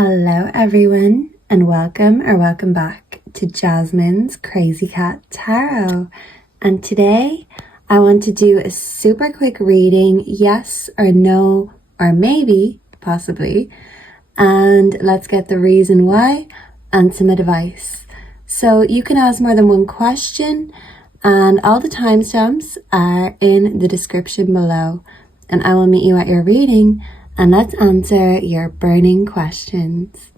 Hello everyone and welcome back to Jasmine's Crazy Cat Tarot. And today I want to do a super quick reading, yes or no or maybe, possibly, and let's get the reason why and some advice. So you can ask more than one question and all the timestamps are in the description below, and I will meet you at your reading and let's answer your burning questions.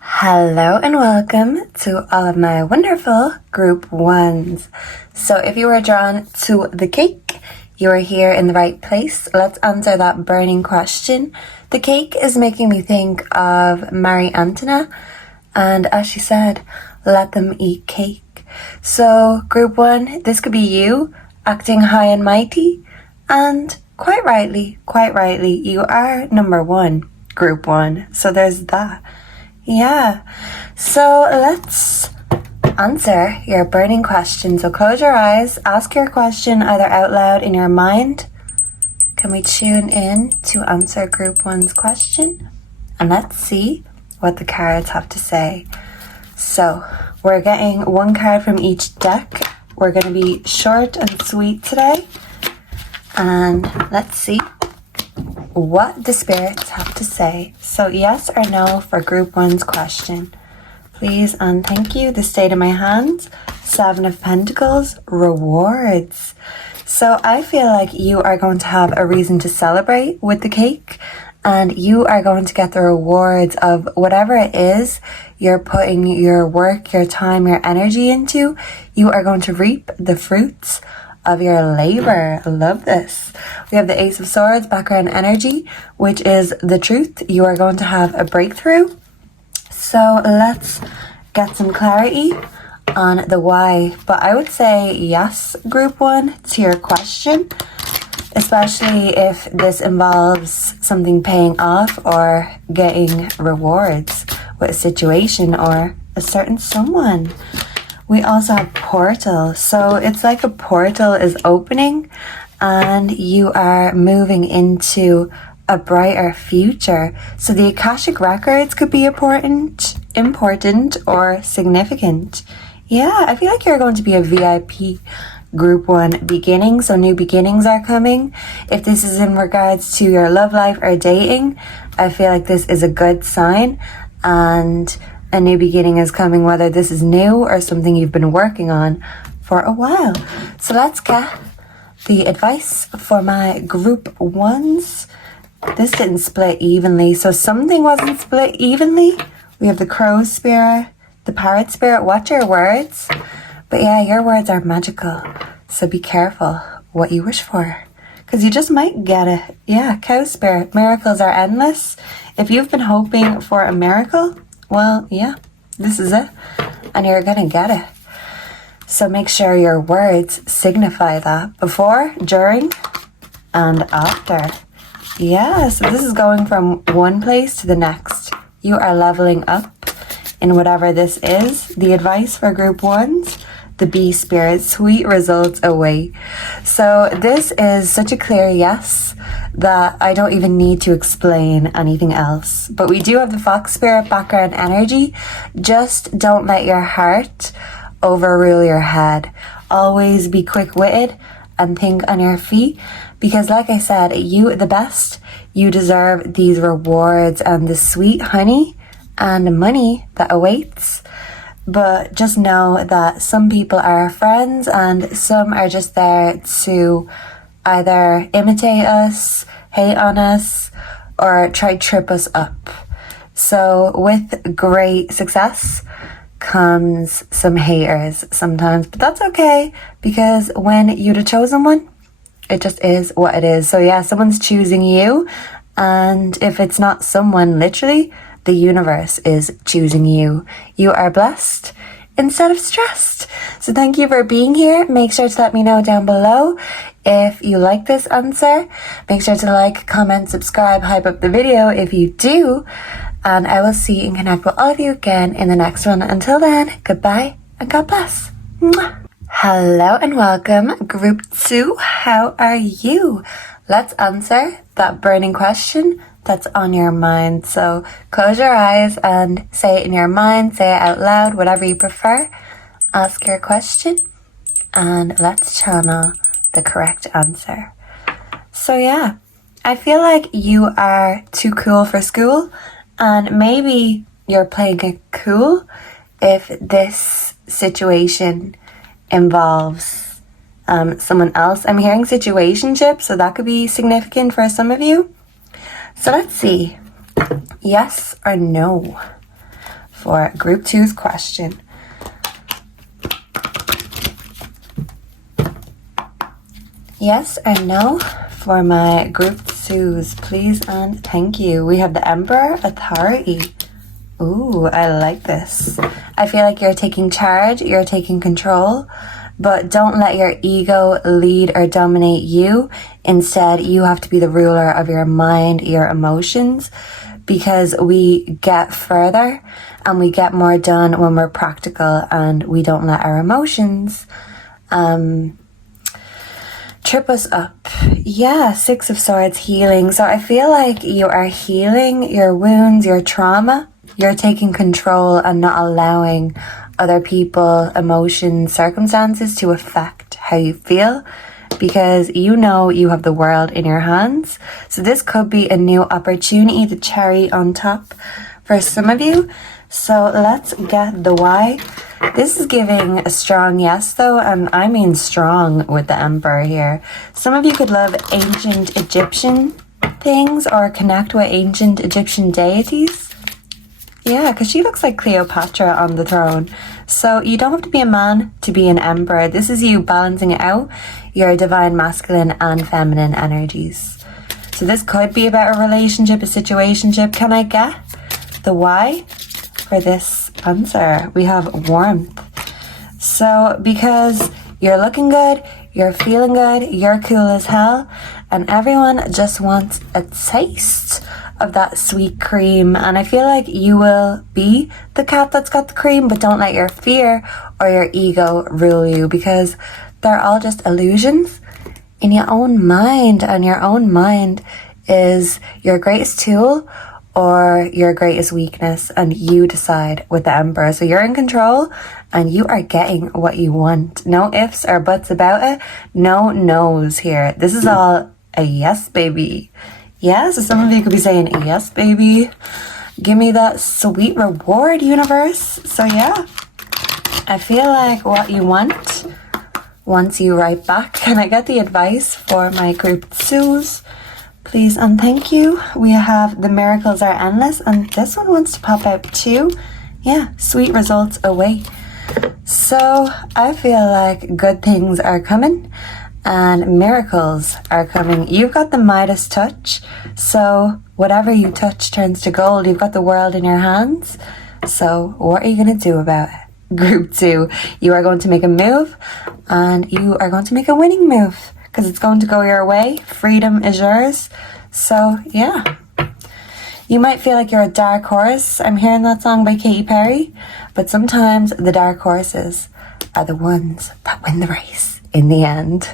Hello and welcome to all of my wonderful group ones. So if you were drawn to the cake, you are here in the right place. Let's answer that burning question. The cake is making me think of Marie Antoinette, and as she said, let them eat cake. So group one, this could be you acting high and mighty, and quite rightly, you are number one, group one. So there's that. Yeah, so let's answer your burning question. So close your eyes, ask your question either out loud in your mind. Can we tune in to answer group one's question? And let's see what the cards have to say. So we're getting one card from each deck. We're going to be short and sweet today. And let's see what the spirits have to say. So yes or no for group one's question. Please and thank you. The state of my hands, 7 of Pentacles, rewards. So I feel like you are going to have a reason to celebrate with the cake, and you are going to get the rewards of whatever it is you're putting your work, your time, your energy into. You are going to reap the fruits of your labor. I love this. We have the Ace of Swords, background energy, which is the truth. You are going to have a breakthrough. So let's get some clarity on the why. But I would say yes, group one, to your question, especially if this involves something paying off or getting rewards with a situation or a certain someone. We also have portal. So it's like a portal is opening and you are moving into a brighter future. So the Akashic records could be important or significant. Yeah, I feel like you're going to be a VIP group one beginning. So new beginnings are coming. If this is in regards to your love life or dating, I feel like this is a good sign and a new beginning is coming, whether this is new or something you've been working on for a while. So let's get the advice for my group ones. This didn't split evenly, so something wasn't split evenly. We have the crow spirit, the parrot spirit. Watch your words. But yeah, your words are magical, so be careful what you wish for, because you just might get it. Yeah, cow spirit. Miracles are endless. If you've been hoping for a miracle, well, yeah, this is it, and you're gonna get it. So make sure your words signify that before, during, and after. Yeah, so this is going from one place to the next. You are leveling up in whatever this is. The advice for group ones, the bee spirit, sweet results await. So this is such a clear yes that I don't even need to explain anything else. But we do have the fox spirit, background energy. Just don't let your heart overrule your head. Always be quick-witted and think on your feet, because like I said, you the best. You deserve these rewards and the sweet honey and money that awaits. But just know that some people are friends and some are just there to either imitate us, hate on us, or try to trip us up. So with great success comes some haters sometimes, but that's okay, because when you're the chosen one, it just is what it is. So yeah, someone's choosing you, and if it's not someone, literally, the universe is choosing you. You are blessed instead of stressed. So thank you for being here. Make sure to let me know down below if you like this answer. Make sure to like, comment, subscribe, hype up the video if you do. And I will see and connect with all of you again in the next one. Until then, goodbye and God bless. Mwah. Hello and welcome, Group 2. How are you? Let's answer that burning question that's on your mind. So close your eyes and say it in your mind, say it out loud, whatever you prefer. Ask your question and let's channel the correct answer. So yeah, I feel like you are too cool for school, and maybe you're playing it cool if this situation involves someone else. I'm hearing situationship, so that could be significant for some of you. So let's see, yes or no for Group 2's question. Yes or no for my Group 2's, please and thank you. We have the Emperor, Authority. Ooh, I like this. I feel like you're taking charge, you're taking control, but don't let your ego lead or dominate you. Instead, you have to be the ruler of your mind, your emotions, because we get further and we get more done when we're practical and we don't let our emotions trip us up. Yeah, Six of Swords, healing. So I feel like you are healing your wounds, your trauma. You're taking control and not allowing other people, emotions, circumstances to affect how you feel, because you know you have the world in your hands. So this could be a new opportunity, the cherry on top for some of you. So let's get the why. This is giving a strong yes though, and I mean strong with the Emperor here. Some of you could love ancient Egyptian things or connect with ancient Egyptian deities. Yeah, because she looks like Cleopatra on the throne. So you don't have to be a man to be an emperor. This is you balancing it out, your divine masculine and feminine energies. So this could be about a relationship, a situationship. Can I get the why for this answer? We have warmth. So because you're looking good, you're feeling good, you're cool as hell, and everyone just wants a taste of that sweet cream. And I feel like you will be the cat that's got the cream, but don't let your fear or your ego rule you, because they're all just illusions in your own mind, and your own mind is your greatest tool or your greatest weakness, and you decide with the Emperor. So you're in control and you are getting what you want. No ifs or buts about it. No no's here. This is all a yes, baby. Yeah, so some of you could be saying, yes, baby. Give me that sweet reward, universe. So yeah, I feel like what you want wants you right back. Can I get the advice for my Group 2s? Please and thank you. We have the miracles are endless, and this one wants to pop out too. Yeah, sweet results await. So I feel like good things are coming and miracles are coming. You've got the Midas touch, so whatever you touch turns to gold. You've got the world in your hands. So what are you going to do about it? Group 2, you are going to make a move, and you are going to make a winning move, because it's going to go your way. Freedom is yours. So yeah, you might feel like you're a dark horse. I'm hearing that song by Katy Perry, but sometimes the dark horses are the ones that win the race in the end.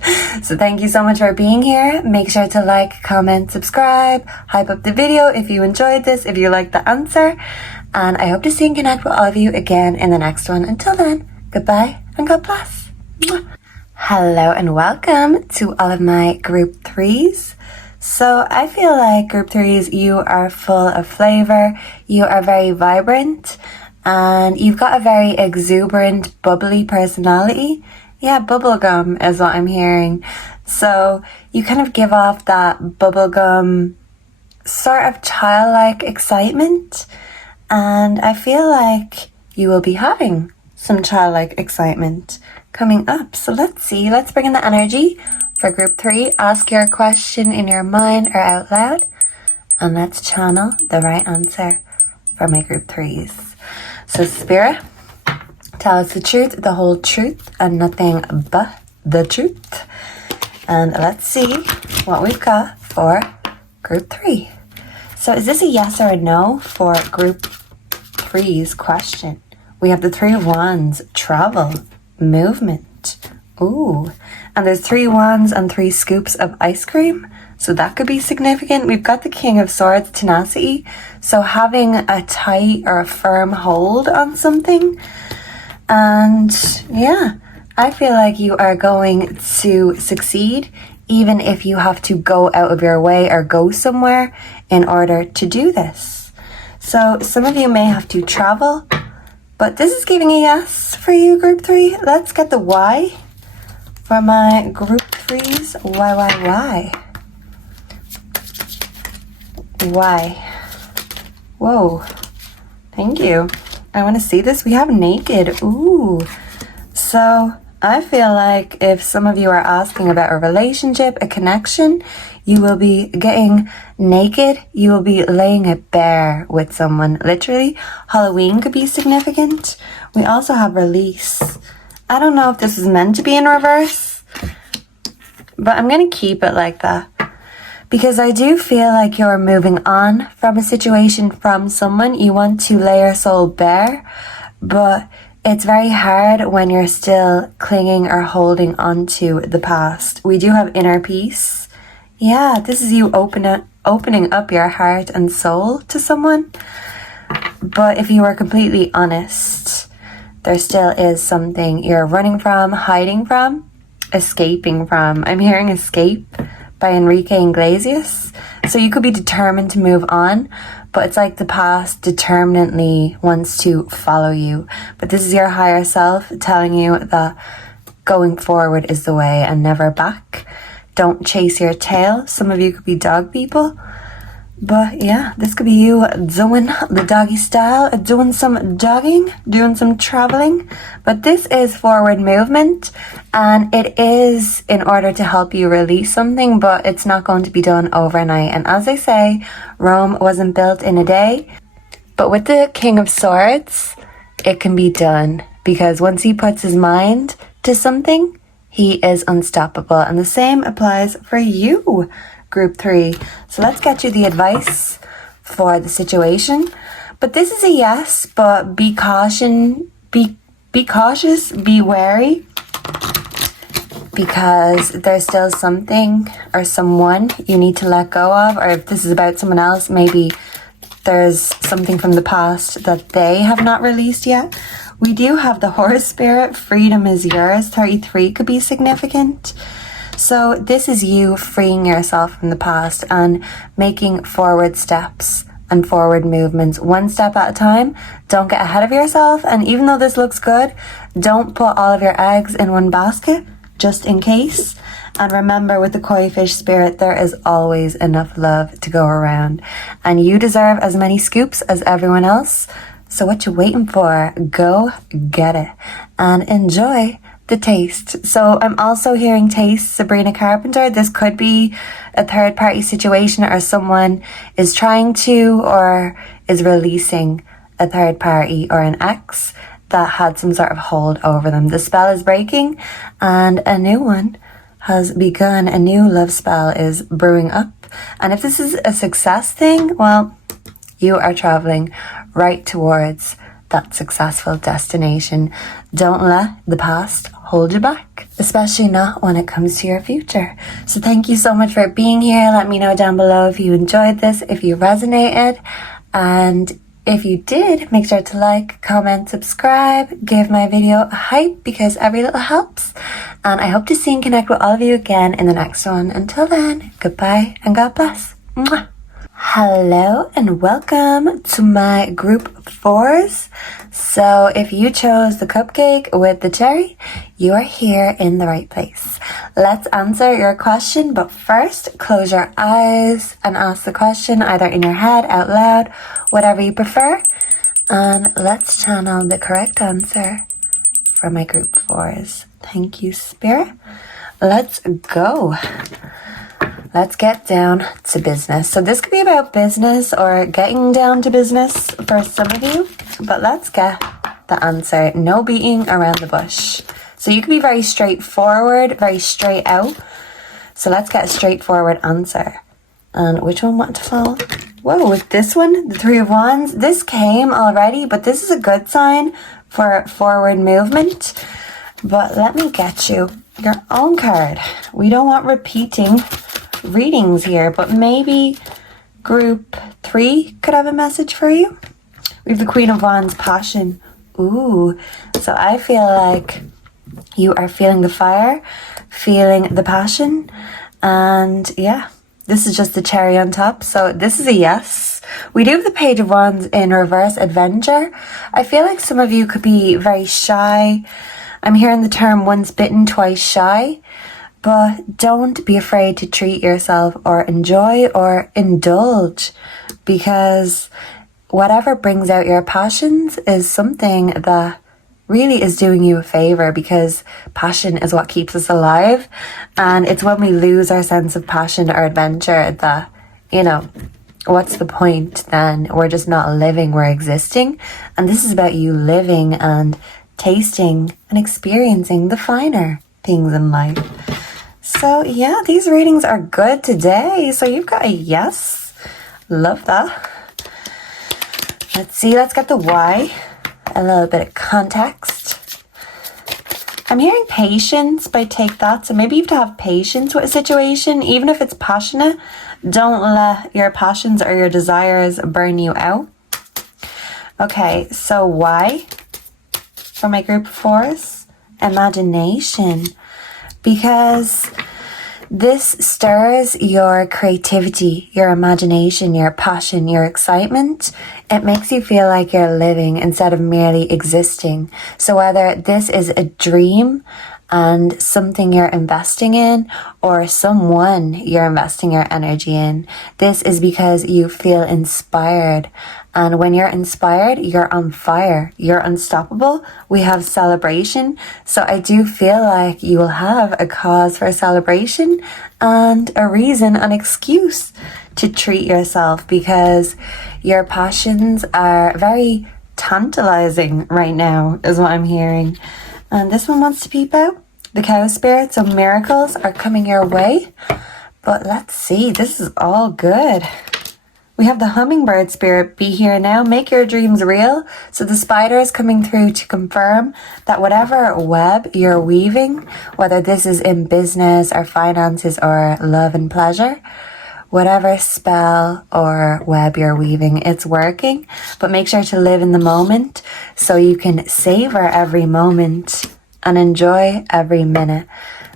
So thank you so much for being here. Make sure to like, comment, subscribe, hype up the video if you enjoyed this, if you liked the answer, and I hope to see and connect with all of you again in the next one. Until then, goodbye and God bless. Mwah. Hello and welcome to all of my Group 3s. So I feel like Group 3s, you are full of flavor, you are very vibrant, and you've got a very exuberant, bubbly personality. Yeah, bubblegum is what I'm hearing. So you kind of give off that bubblegum sort of childlike excitement, and I feel like you will be having some childlike excitement coming up. So let's see, let's bring in the energy for Group 3. Ask your question in your mind or out loud, and let's channel the right answer for my Group 3s. So Spirit, tell us the truth, the whole truth, and nothing but the truth. And let's see what we've got for group 3. So is this a yes or a no for group 3's question? We have the 3 of Wands, travel, movement. Ooh, and there's 3 wands and 3 scoops of ice cream. So that could be significant. We've got the King of Swords, tenacity. So having a tight or a firm hold on something. And yeah, I feel like you are going to succeed, even if you have to go out of your way or go somewhere in order to do this. So some of you may have to travel, but this is giving a yes for you, group 3. Let's get the why for my group 3s. Why? Why? Whoa. Thank you. I want to see this. We have naked. Ooh. So I feel like if some of you are asking about a relationship, a connection, you will be getting naked. You will be laying it bare with someone. Literally, Halloween could be significant. We also have release. I don't know if this is meant to be in reverse, but I'm going to keep it like that. Because I do feel like you're moving on from a situation, from someone. You want to lay your soul bare, but it's very hard when you're still clinging or holding on to the past. We do have inner peace. Yeah, this is you opening up your heart and soul to someone. But if you are completely honest, there still is something you're running from, hiding from, escaping from. I'm hearing escape by Enrique Iglesias. So you could be determined to move on, but it's like the past determinately wants to follow you. But this is your higher self telling you that going forward is the way and never back. Don't chase your tail. Some of you could be dog people. But yeah, this could be you doing the doggy style, doing some jogging, doing some traveling. But this is forward movement, and it is in order to help you release something, but it's not going to be done overnight. And as they say, Rome wasn't built in a day. But with the King of Swords, it can be done, because once he puts his mind to something, he is unstoppable. And the same applies for you, group 3. So let's get you the advice for the situation. But this is a yes, but be cautious, be wary, because there's still something or someone you need to let go of. Or if this is about someone else, maybe there's something from the past that they have not released yet. We do have the horse spirit. Freedom is yours. 33 could be significant. So this is you freeing yourself from the past and making forward steps and forward movements, one step at a time. Don't get ahead of yourself. And even though this looks good, don't put all of your eggs in one basket, just in case. And remember, with the koi fish spirit, there is always enough love to go around. And you deserve as many scoops as everyone else. So what you waiting for? Go get it and enjoy the taste. So I'm also hearing taste, Sabrina Carpenter. This could be a third party situation, or someone is trying to or is releasing a third party or an ex that had some sort of hold over them. The spell is breaking and a new one has begun. A new love spell is brewing up. And if this is a success thing, well, you are traveling right towards that successful destination. Don't let the past hold you back, especially not when it comes to your future. So thank you so much for being here. Let me know down below if you enjoyed this, if you resonated, and if you did, make sure to like, comment, subscribe, give my video a hype, because every little helps. And I hope to see and connect with all of you again in the next one. Until then, goodbye and God bless. Mwah. Hello and welcome to my group 4s. So if you chose the cupcake with the cherry, you are here in the right place. Let's answer your question, but first close your eyes and ask the question either in your head, out loud, whatever you prefer. And let's channel the correct answer for my group 4s. Thank you, Spirit. Let's go. Let's get down to business. So this could be about business or getting down to business for some of you, but let's get the answer. No beating around the bush. So you could be very straightforward, very straight out, So let's get a straightforward answer. And which one want to fall? Whoa, with this one, the Three of Wands, this came already, but this is a good sign for forward movement. But let me get you your own card. We don't want repeating readings here, but maybe group 3 could have a message for you. We have the Queen of Wands, passion. Ooh, so I feel like you are feeling the fire, feeling the passion, and yeah, this is just the cherry on top. So this is a yes. We do have the Page of Wands in reverse, adventure. I feel like some of you could be very shy. I'm hearing the term once bitten, twice shy. But don't be afraid to treat yourself or enjoy or indulge, because whatever brings out your passions is something that really is doing you a favor, because passion is what keeps us alive. And it's when we lose our sense of passion or adventure that, what's the point then? We're just not living, we're existing. And this is about you living and tasting and experiencing the finer things in life. So yeah, these readings are good today. So you've got a yes. Love that. Let's see, let's get the why. A little bit of context. I'm hearing patience, but take that. So maybe you have to have patience with a situation, even if it's passionate. Don't let your passions or your desires burn you out. Okay, so why? For my group of 4s, imagination. Because this stirs your creativity, your imagination, your passion, your excitement. It makes you feel like you're living instead of merely existing. So whether this is a dream and something you're investing in, or someone you're investing your energy in, this is because you feel inspired. And when you're inspired, you're on fire. You're unstoppable. We have celebration. So I do feel like you will have a cause for celebration and a reason, an excuse to treat yourself, because your passions are very tantalizing right now, is what I'm hearing. And this one wants to peep out. The cow spirit, so miracles are coming your way. But let's see, this is all good. We have the hummingbird spirit, be here now, make your dreams real. So the spider is coming through to confirm that whatever web you're weaving, whether this is in business or finances or love and pleasure, whatever spell or web you're weaving, it's working. But make sure to live in the moment so you can savor every moment and enjoy every minute.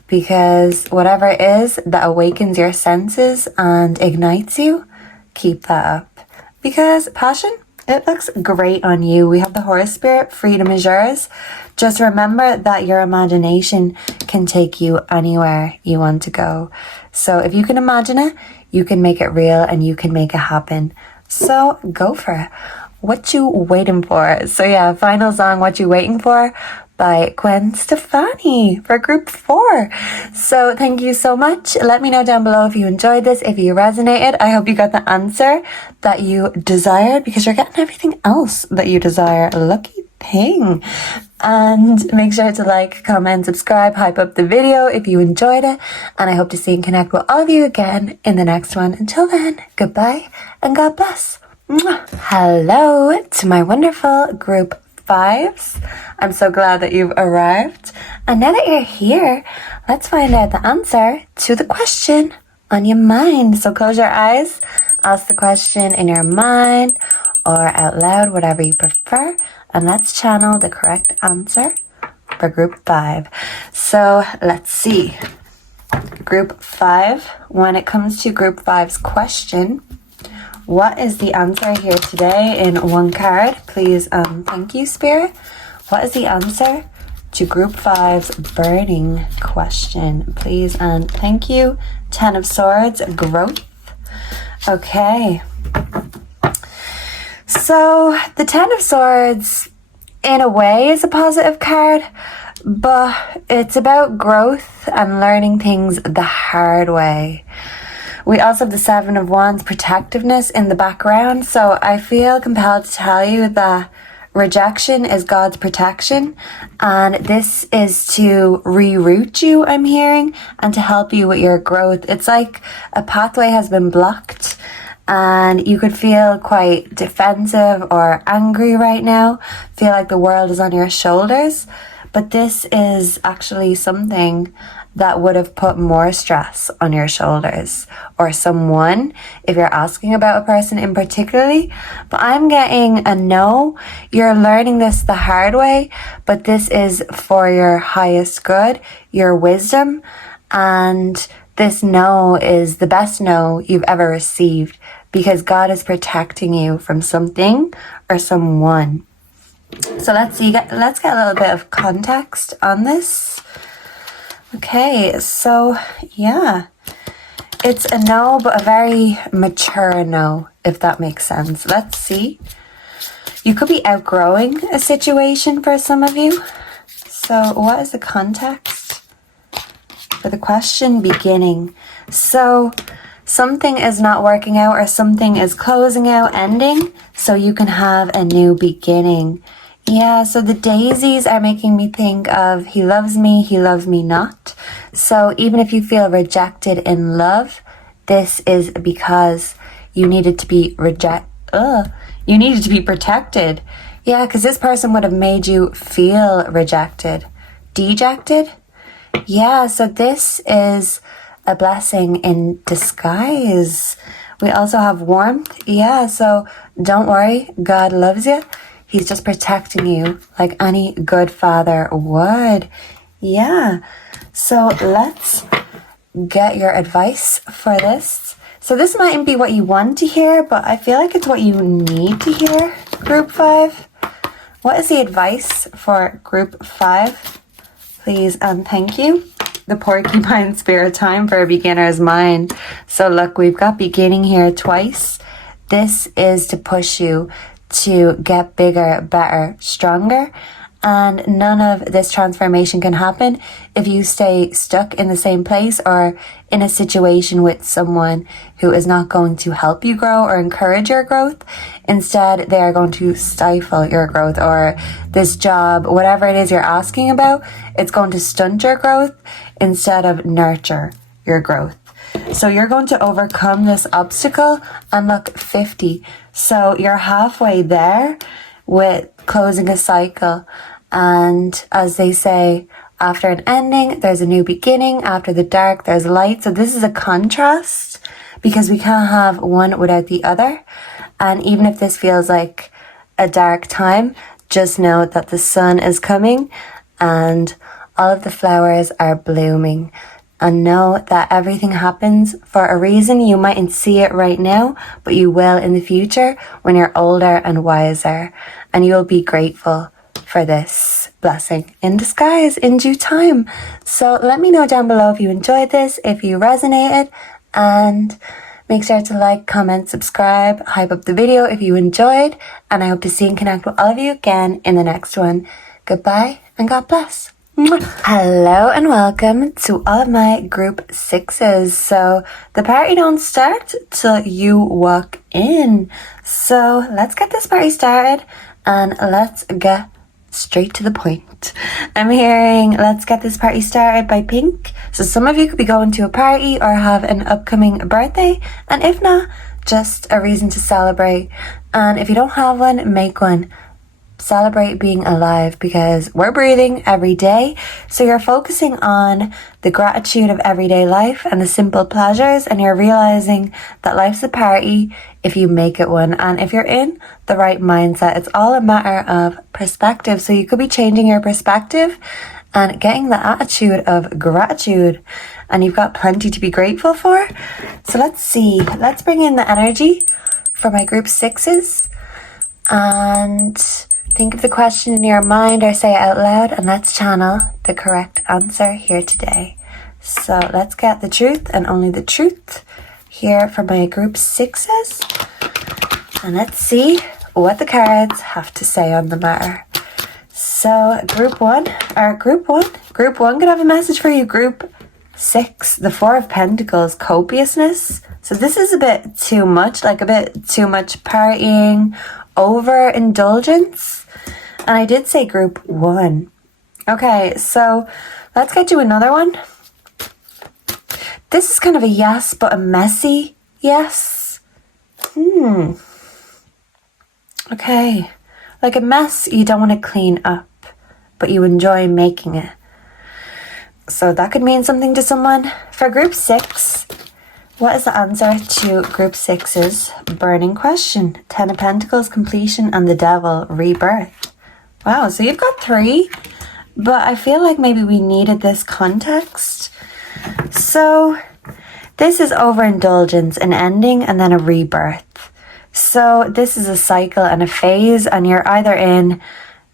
Because whatever it is that awakens your senses and ignites you, keep that up. Because passion, it looks great on you. We have the horse spirit, freedom is yours. Just remember that your imagination can take you anywhere you want to go. So if you can imagine it, you can make it real and you can make it happen. So go for it. What you waiting for? So yeah, final song, What You Waiting For, by Gwen Stefani for group 4. So thank you so much. Let me know down below if you enjoyed this, if you resonated. I hope you got the answer that you desired, because you're getting everything else that you desire. Lucky thing. And make sure to like, comment, subscribe, hype up the video if you enjoyed it. And I hope to see and connect with all of you again in the next one. Until then, goodbye and God bless. Mwah. Hello to my wonderful group 5s. I'm so glad that you've arrived. And now that you're here, let's find out the answer to the question on your mind. So close your eyes, ask the question in your mind or out loud, whatever you prefer. And let's channel the correct answer for group 5. So let's see. Group 5, when it comes to group 5's question, what is the answer here today in one card? Please, thank you, Spirit. What is the answer to group 5's burning question? Please, and thank you. 10 of Swords, growth. Okay. So the 10 of Swords, in a way, is a positive card, but it's about growth and learning things the hard way. We also have the 7 of Wands, protectiveness in the background. So I feel compelled to tell you that Rejection is God's protection, and this is to reroute you, I'm hearing, and to help you with your growth. It's like a pathway has been blocked, and you could feel quite defensive or angry right now, feel like the world is on your shoulders, but this is actually something that would have put more stress on your shoulders or someone if you're asking about a person in particularly. But I'm getting a no. You're learning this the hard way, but this is for your highest good, your wisdom, and this no is the best no you've ever received because God is protecting you from something or someone. So let's get a little bit of context on this. Okay, so yeah, it's a no, but a very mature no, if that makes sense. Let's see. You could be outgrowing a situation for some of you. So what is the context for the question beginning? So something is not working out or something is closing out, ending, so you can have a new beginning. Yeah, so the daisies are making me think of he loves me not. So even if you feel rejected in love, this is because you needed to be protected. Yeah, because this person would have made you feel rejected. Dejected? Yeah, so this is a blessing in disguise. We also have warmth. Yeah, so don't worry, God loves you. He's just protecting you like any good father would. Yeah. So let's get your advice for this. So this mightn't be what you want to hear, but I feel like it's what you need to hear, Group 5. What is the advice for Group 5? Please and thank you. The porcupine spirit time for a beginner's mind. So look, we've got beginning here twice. This is to push you to get bigger, better, stronger. And none of this transformation can happen if you stay stuck in the same place or in a situation with someone who is not going to help you grow or encourage your growth. Instead, they are going to stifle your growth, or this job, whatever it is you're asking about, it's going to stunt your growth instead of nurture your growth. So you're going to overcome this obstacle and look 50. So you're halfway there with closing a cycle. And as they say, after an ending, there's a new beginning. After the dark, there's light. So this is a contrast because we can't have one without the other. And even if this feels like a dark time, just know that the sun is coming and all of the flowers are blooming. And know that everything happens for a reason. You mightn't see it right now, but you will in the future when you're older and wiser. And you'll be grateful for this blessing in disguise in due time. So let me know down below if you enjoyed this, if you resonated, and make sure to like, comment, subscribe, hype up the video if you enjoyed. And I hope to see and connect with all of you again in the next one. Goodbye and God bless. Hello and welcome to all of my group 6s. So the party don't start till you walk in. So let's get this party started and let's get straight to the point. I'm hearing let's get this party started by Pink. So some of you could be going to a party or have an upcoming birthday, and if not, just a reason to celebrate. And if you don't have one, make one. Celebrate being alive because we're breathing every day. So you're focusing on the gratitude of everyday life and the simple pleasures, and you're realizing that life's a party if you make it one. And if you're in the right mindset, it's all a matter of perspective. So you could be changing your perspective and getting the attitude of gratitude, and you've got plenty to be grateful for. So let's see. Let's bring in the energy for my group 6s and think of the question in your mind or say it out loud, and let's channel the correct answer here today. So let's get the truth and only the truth here for my group 6s. And let's see what the cards have to say on the matter. So group one could have a message for you. Group 6, the 4 of Pentacles, copiousness. So this is a bit too much, like a bit too much partying overindulgence. And I did say group 1. Okay, so let's get to another one. This is kind of a yes, but a messy yes. Okay. Like a mess you don't want to clean up, but you enjoy making it. So that could mean something to someone. For group 6, what is the answer to group 6's burning question? 10 of Pentacles, completion, and the Devil, rebirth. Wow, so you've got 3, but I feel like maybe we needed this context. So this is overindulgence, an ending, and then a rebirth. So this is a cycle and a phase, and you're either in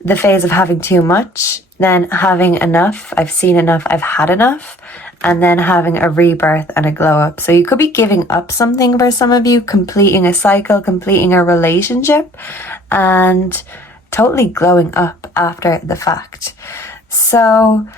the phase of having too much, then having enough, I've seen enough, I've had enough, and then having a rebirth and a glow up. So you could be giving up something for some of you, completing a cycle, completing a relationship, and totally glowing up after the fact. So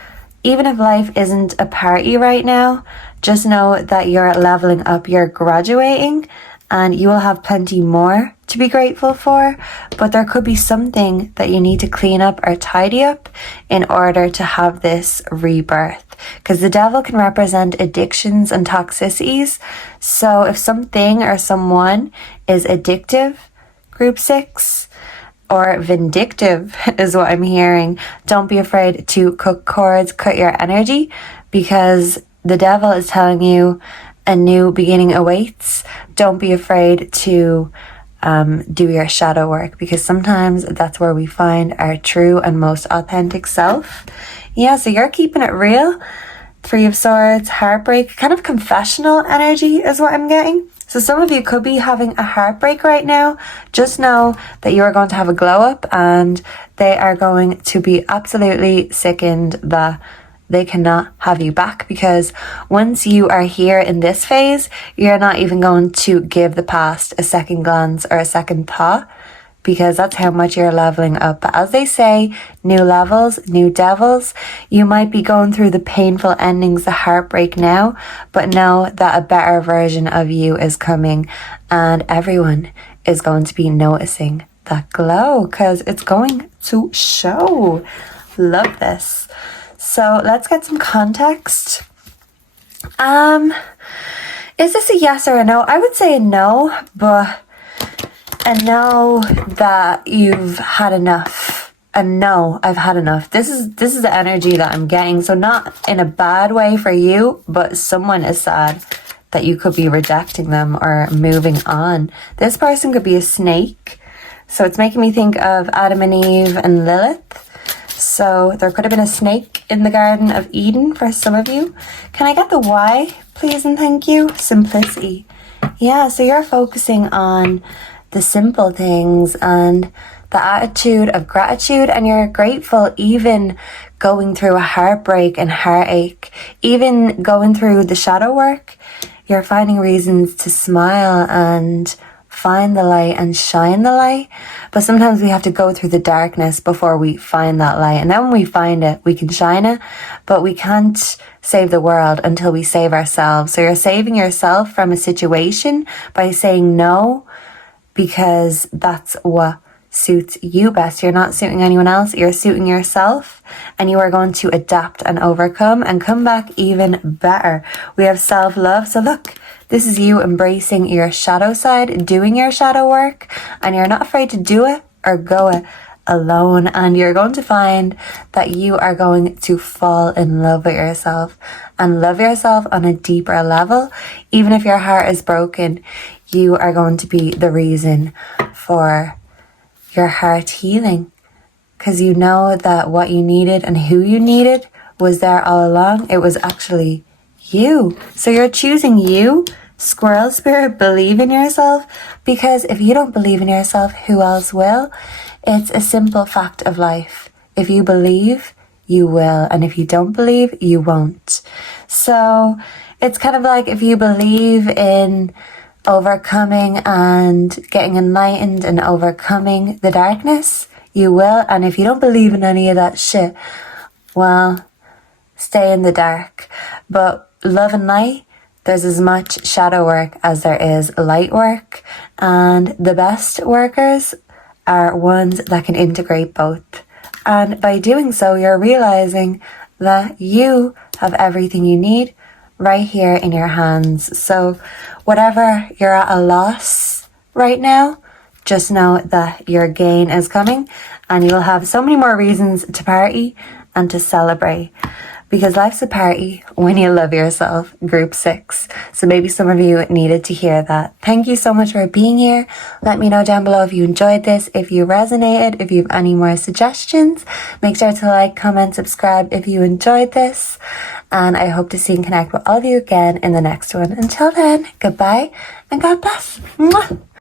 even if life isn't a party right now, just know that you're leveling up, you're graduating, and you will have plenty more to be grateful for, but there could be something that you need to clean up or tidy up in order to have this rebirth. Because the Devil can represent addictions and toxicities. So if something or someone is addictive, group 6, or vindictive is what I'm hearing, don't be afraid to cut cords, cut your energy, because the Devil is telling you a new beginning awaits. Don't be afraid to do your shadow work, because sometimes that's where we find our true and most authentic self. Yeah, so you're keeping it real. 3 of Swords, heartbreak, kind of confessional energy is what I'm getting. So some of you could be having a heartbreak right now. Just know that you are going to have a glow up, and they are going to be absolutely sickened that they cannot have you back, because once you are here in this phase, you're not even going to give the past a second glance or a second thought, because that's how much you're leveling up. But as they say, new levels, new devils. You might be going through the painful endings, the heartbreak now, but know that a better version of you is coming, and everyone is going to be noticing that glow, because it's going to show. Love this. So let's get some context. Is this a yes or a no? I would say a no, but a no that you've had enough. A no, I've had enough. This is the energy that I'm getting. So not in a bad way for you, but someone is sad that you could be rejecting them or moving on. This person could be a snake. So it's making me think of Adam and Eve and Lilith. So there could have been a snake in the Garden of Eden for some of you. Can I get the why, please and thank you? Simplicity. Yeah, so you're focusing on the simple things and the attitude of gratitude, and you're grateful even going through a heartbreak and heartache, even going through the shadow work. You're finding reasons to smile and find the light and shine the light. But sometimes we have to go through the darkness before we find that light, and then when we find it, we can shine it. But we can't save the world until we save ourselves. So you're saving yourself from a situation by saying no, because that's what suits you best. You're not suiting anyone else, you're suiting yourself, and you are going to adapt and overcome and come back even better. We have self-love. So look, this is you embracing your shadow side, doing your shadow work, and you're not afraid to do it or go it alone, and you're going to find that you are going to fall in love with yourself and love yourself on a deeper level. Even if your heart is broken, you are going to be the reason for your heart healing, because you know that what you needed and who you needed was there all along. It was actually you. So you're choosing you. Squirrel spirit, believe in yourself, because if you don't believe in yourself, who else will? It's a simple fact of life. If you believe, you will, and if you don't believe, you won't. So it's kind of like, if you believe in overcoming and getting enlightened and overcoming the darkness, you will. And if you don't believe in any of that shit, well, stay in the dark. But love and light, there's as much shadow work as there is light work, and the best workers are ones that can integrate both. And by doing so, you're realizing that you have everything you need right here in your hands. So whatever you're at a loss right now, just know that your gain is coming and you'll have so many more reasons to party and to celebrate. Because life's a party when you love yourself, group 6. So maybe some of you needed to hear that. Thank you so much for being here. Let me know down below if you enjoyed this, if you resonated, if you have any more suggestions. Make sure to like, comment, subscribe if you enjoyed this. And I hope to see and connect with all of you again in the next one. Until then, goodbye and God bless. Mwah.